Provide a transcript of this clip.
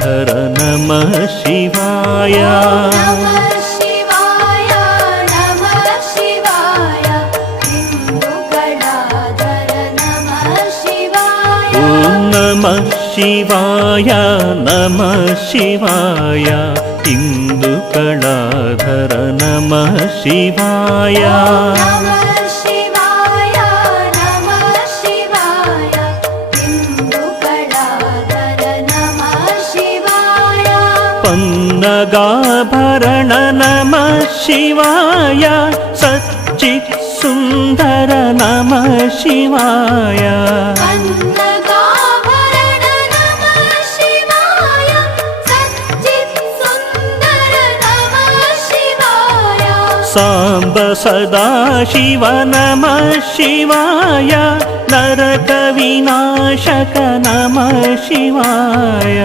धर नमः शिवाय शिवाय नमः शिवाय इंदुकलाधर नमः शिवाय पन्नगाभरण नमः शिवाय सच्चित् सुंदर नमः शिवाय सांब सदाशिव नमः शिवाय नरक विनाशक नमः शिवाय